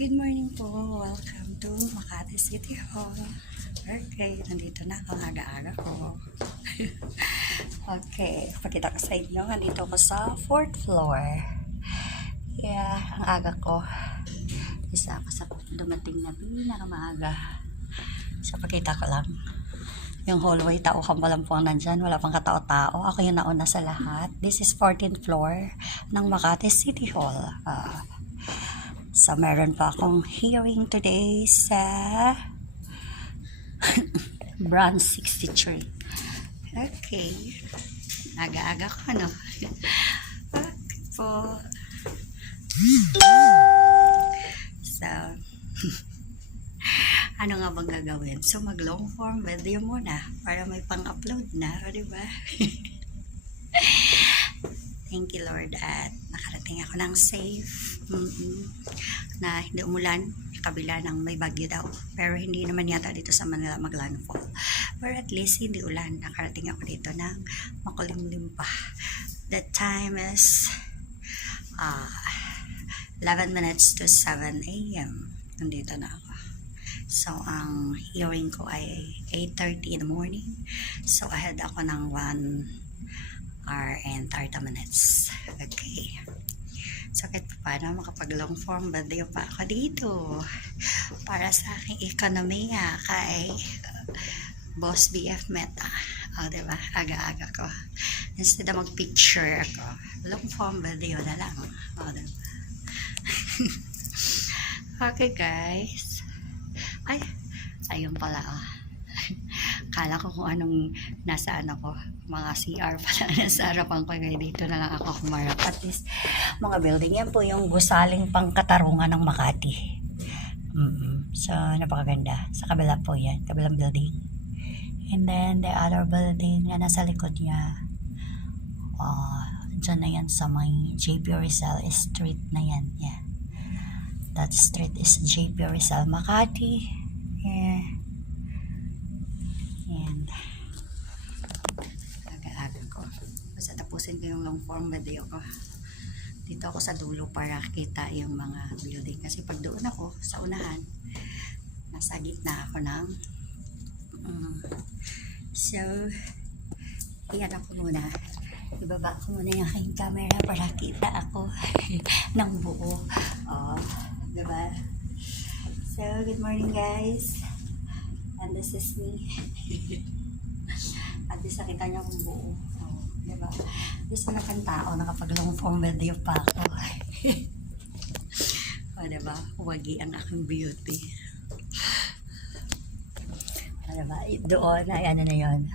Good morning po. Welcome to Makati City Hall. Okay, nandito na ako. Aga-aga ko. Okay, pakita ko sa inyo. Nandito ako sa 4th floor. Yeah, ang aga ko. Isa ako sa dumating na pinakamaaga. So, pakita ko lang. Yung hallway, tao kambalampuan nandyan. Wala pang katao-tao. Ako yung nauna sa lahat. This is 14th floor ng Makati City Hall. So, meron pa akong hearing today sa Branch 63. Okay. Aga-aga ko, no? Okay po. So, ano nga bang gagawin? So, mag-long form video muna para may pang-upload na, di ba? Thank you, Lord, at nakarating ako ng safe. Na hindi umulan, kabila ng may bagyo daw. Pero hindi naman yata dito sa Manila mag-landfall. But at least hindi ulan. Nakarating ako dito ng makulimlim pa. The time is 11 minutes to 7 a.m. Nandito na ako. So, ang hearing ko ay 8:30 in the morning. So, ahead ako ng 1 hour and 30 minutes. Okay. So, kahit paano makapag-long form video pa ako dito para sa aking ekonomiya kay Boss BF Meta. O, diba? Aga-aga ko. Instead na mag-picture ako, long form video na lang. O, diba? Okay, guys. Ay, ayun pala. Kala ko kung anong nasaan ako. Mga CR pala nasa harapan ko. Kaya dito na lang ako kumarap. At least, mga building. Yan po yung gusaling pangkatarungan ng Makati. So, napakaganda. Sa kabila po yan. Kabilang building. And then, the other building na nasa likod niya. Dyan na yan sa may JP Rizal Street na yan. Yeah. That street is JP Rizal, Makati. Yeah. And aga-aga ko. Basta tapusin ko yung long form video ko. Dito ako sa dulo para kita yung mga building. Kasi pag doon ako sa unahan, nasa gitna ako ng so, iyan ako muna. Ibaba ko muna yung aking camera para kita ako ng buo. Diba? So, good morning, guys. And this is me. At least nakita niyo kung buo. Diba? Gusto na kang tao, nakapag-long form video pa ako. Diba? Wagi ang aking beauty. Diba? Doon, ay ano na yun.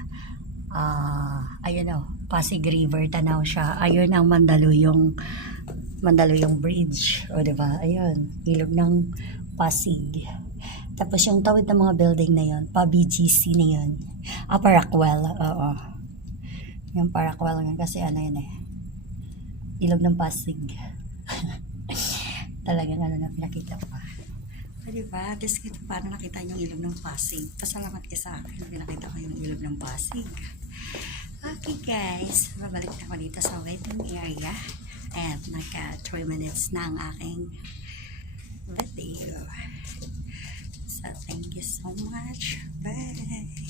Ayun o, Pasig River, tanaw siya. Ayun ang Mandaluyong Bridge. O, diba? Ayun, ilog ng Pasig. Tapos yung tawid ng mga building na yun, pa-BGC na yun. Parakwel, oo. Yung Parakwel nga kasi ano yun eh. Ilog ng Pasig. Talagang ano na pinakita pa. Diba? Tapos kito paano nakita yung ilog ng Pasig. Pasalamat ka sa akin. Pinakita ko yung ilog ng Pasig. Okay, guys. Babalik na ako dito sa waiting area. And naka 3 minutes na ang aking video. So, thank you so much. Bye!